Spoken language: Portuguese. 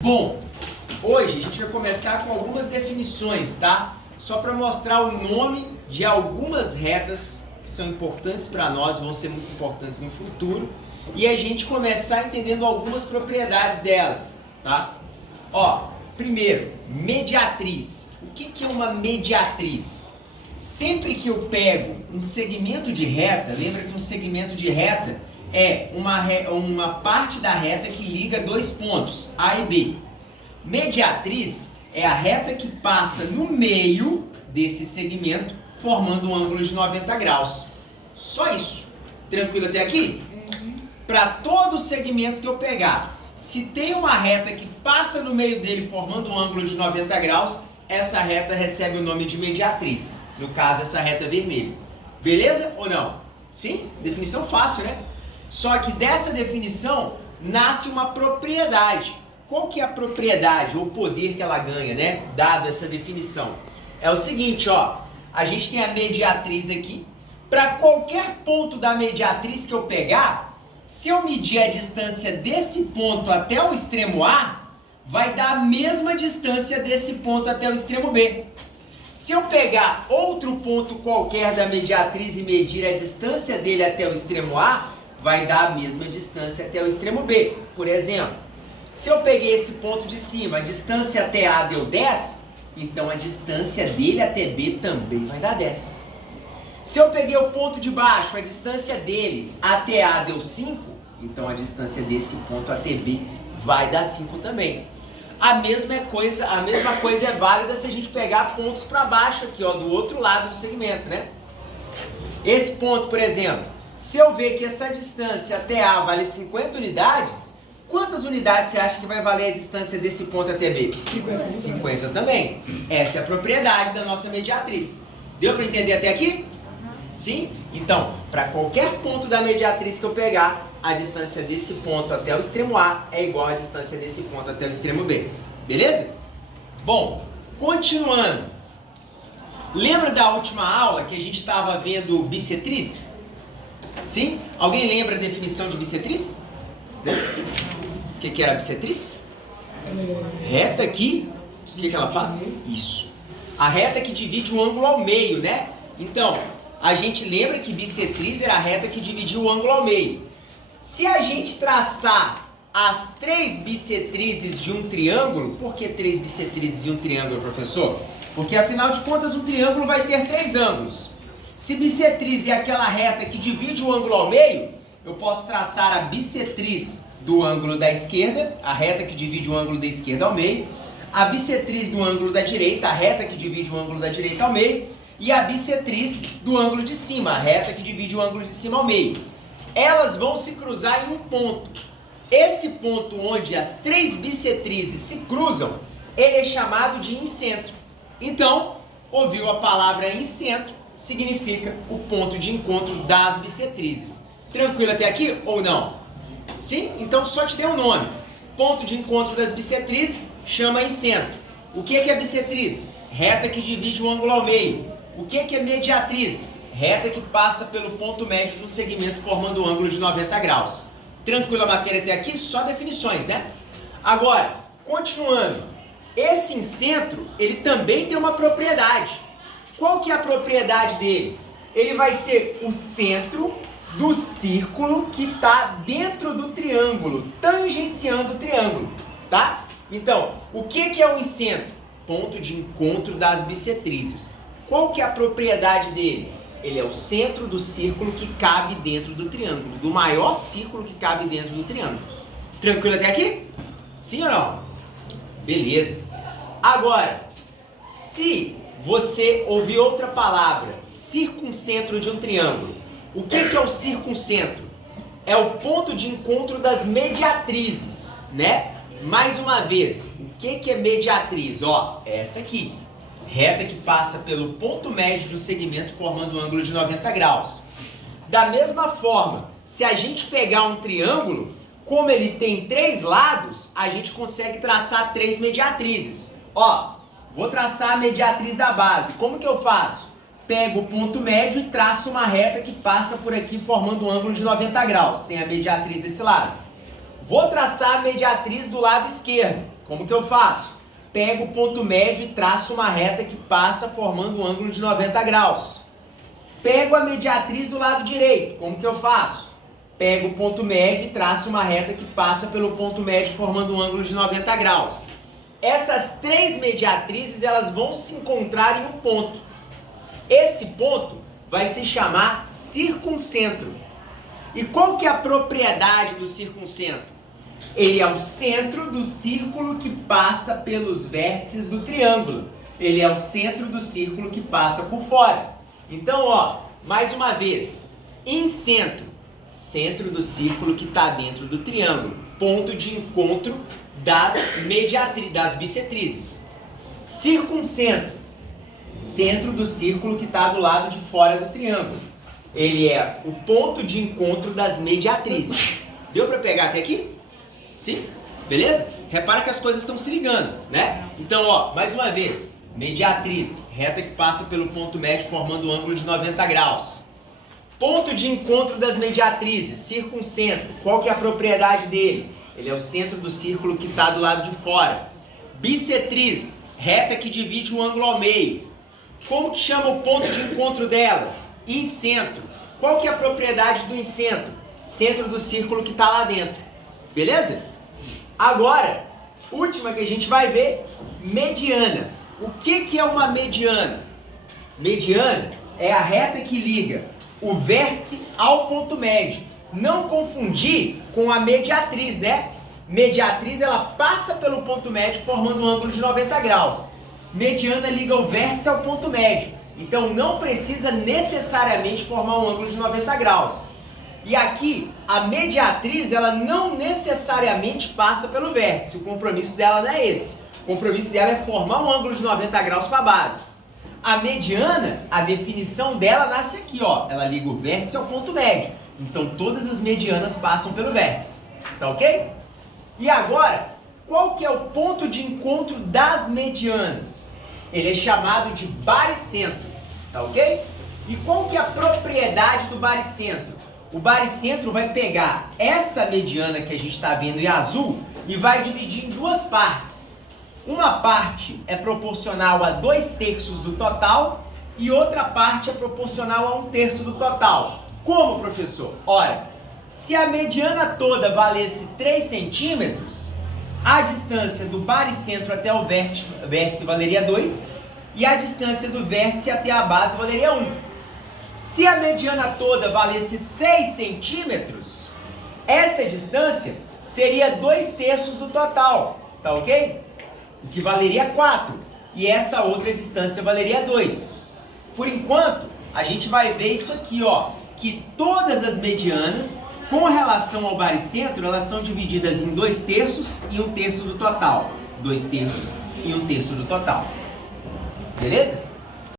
Bom, hoje a gente vai começar com algumas definições, tá? Só para mostrar o nome de algumas retas que são importantes para nós, vão ser muito importantes no futuro, e a gente começar entendendo algumas propriedades delas, tá? Ó, primeiro, mediatriz. O que é uma mediatriz? Sempre que eu pego um segmento de reta, lembra que um segmento de reta é uma parte da reta que liga dois pontos, A e B. Mediatriz é a reta que passa no meio desse segmento, formando um ângulo de 90 graus. Só isso. Tranquilo até aqui? Para todo segmento que eu pegar, se tem uma reta que passa no meio dele formando um ângulo de 90 graus, essa reta recebe o nome de mediatriz. No caso, essa reta vermelha. Beleza ou não? Sim? Definição fácil, né? Só que dessa definição nasce uma propriedade. Qual que é a propriedade ou o poder que ela ganha, né? Dado essa definição. É o seguinte, ó. A gente tem a mediatriz aqui. Para qualquer ponto da mediatriz que eu pegar, se eu medir a distância desse ponto até o extremo A, vai dar a mesma distância desse ponto até o extremo B. Se eu pegar outro ponto qualquer da mediatriz e medir a distância dele até o extremo A, vai dar a mesma distância até o extremo B. Por exemplo, se eu peguei esse ponto de cima, a distância até A deu 10, então a distância dele até B também vai dar 10. Se eu peguei o ponto de baixo, a distância dele até A deu 5, então a distância desse ponto até B vai dar 5 também. A mesma coisa é válida se a gente pegar pontos para baixo aqui, ó, do outro lado do segmento, né? Esse ponto, por exemplo, se eu ver que essa distância até A vale 50 unidades, quantas unidades você acha que vai valer a distância desse ponto até B? 50. 50 também. Essa é a propriedade da nossa mediatriz. Deu para entender até aqui? Sim? Então, para qualquer ponto da mediatriz que eu pegar, a distância desse ponto até o extremo A é igual à distância desse ponto até o extremo B. Beleza? Bom, continuando. Lembra da última aula que a gente estava vendo bissetriz? Sim? Alguém lembra a definição de bissetriz? O que era bissetriz? Reta que... O que ela faz? Isso. A reta que divide o ângulo ao meio, né? Então, a gente lembra que bissetriz era a reta que dividia o ângulo ao meio. Se a gente traçar as três bissetrizes de um triângulo, por que três bissetrizes de um triângulo, professor? Porque afinal de contas um triângulo vai ter três ângulos. Se bissetriz é aquela reta que divide o ângulo ao meio, eu posso traçar a bissetriz do ângulo da esquerda, a reta que divide o ângulo da esquerda ao meio, a bissetriz do ângulo da direita, a reta que divide o ângulo da direita ao meio, e a bissetriz do ângulo de cima, a reta que divide o ângulo de cima ao meio. Elas vão se cruzar em um ponto. Esse ponto onde as três bissetrizes se cruzam, ele é chamado de incentro. Então, ouviu a palavra incentro, significa o ponto de encontro das bissetrizes. Tranquilo até aqui ou não? Sim? Então só te dei um nome. Ponto de encontro das bissetrizes chama incentro. O que é bissetriz? Reta que divide o ângulo ao meio. O que é mediatriz? Reta que passa pelo ponto médio de um segmento formando um ângulo de 90 graus. Tranquilo a matéria até aqui? Só definições, né? Agora, continuando. Esse incentro, ele também tem uma propriedade. Qual que é a propriedade dele? Ele vai ser o centro do círculo que está dentro do triângulo, tangenciando o triângulo, tá? Então, o que é o incentro? Ponto de encontro das bissetrizes. Qual que é a propriedade dele? Ele é o centro do círculo que cabe dentro do triângulo, do maior círculo que cabe dentro do triângulo. Tranquilo até aqui? Sim ou não? Beleza. Agora, se você ouvir outra palavra, circuncentro de um triângulo, o que é o circuncentro? É o ponto de encontro das mediatrizes, né? Mais uma vez, o que é mediatriz? Ó, essa aqui. Reta que passa pelo ponto médio do segmento formando um ângulo de 90 graus. Da mesma forma, se a gente pegar um triângulo, como ele tem três lados, a gente consegue traçar três mediatrizes. Ó, vou traçar a mediatriz da base. Como que eu faço? Pego o ponto médio e traço uma reta que passa por aqui formando um ângulo de 90 graus. Tem a mediatriz desse lado. Vou traçar a mediatriz do lado esquerdo. Como que eu faço? Pego o ponto médio e traço uma reta que passa formando um ângulo de 90 graus. Pego a mediatriz do lado direito. Como que eu faço? Pego o ponto médio e traço uma reta que passa pelo ponto médio formando um ângulo de 90 graus. Essas três mediatrizes elas vão se encontrar em um ponto. Esse ponto vai se chamar circuncentro. E qual que é a propriedade do circuncentro? Ele é o centro do círculo que passa pelos vértices do triângulo. Ele é o centro do círculo que passa por fora. Então, ó, mais uma vez, incentro, centro do círculo que está dentro do triângulo, ponto de encontro das bissetrizes. Circuncentro, centro do círculo que está do lado de fora do triângulo. Ele é o ponto de encontro das mediatrizes. Deu para pegar até aqui? Sim? Beleza? Repara que as coisas estão se ligando, né? Então, ó, mais uma vez, mediatriz, reta que passa pelo ponto médio formando um ângulo de 90 graus. Ponto de encontro das mediatrizes, circuncentro. Qual que é a propriedade dele? Ele é o centro do círculo que está do lado de fora. Bissetriz, reta que divide um ângulo ao meio. Como que chama o ponto de encontro delas? Incentro. Qual que é a propriedade do incentro? Centro do círculo que está lá dentro. Beleza? Agora, última que a gente vai ver, mediana. O que é uma mediana? Mediana é a reta que liga o vértice ao ponto médio. Não confundir com a mediatriz, né? Mediatriz, ela passa pelo ponto médio formando um ângulo de 90 graus. Mediana liga o vértice ao ponto médio. Então, não precisa necessariamente formar um ângulo de 90 graus. E aqui, a mediatriz, ela não necessariamente passa pelo vértice. O compromisso dela não é esse. O compromisso dela é formar um ângulo de 90 graus com a base. A mediana, a definição dela nasce aqui, ó. Ela liga o vértice ao ponto médio. Então, todas as medianas passam pelo vértice. Tá ok? E agora, qual que é o ponto de encontro das medianas? Ele é chamado de baricentro. Tá ok? E qual que é a propriedade do baricentro? O baricentro vai pegar essa mediana que a gente está vendo em azul e vai dividir em duas partes. Uma parte é proporcional a 2/3 do total e outra parte é proporcional a 1/3 do total. Como, professor? Ora, se a mediana toda valesse 3 centímetros, a distância do baricentro até o vértice valeria 2 e a distância do vértice até a base valeria 1. Se a mediana toda valesse 6 centímetros, essa distância seria 2/3 do total, tá ok? O que valeria 4. E essa outra distância valeria 2. Por enquanto, a gente vai ver isso aqui, ó, que todas as medianas, com relação ao baricentro, elas são divididas em 2/3 e 1/3 do total. 2/3 e 1/3 do total. Beleza?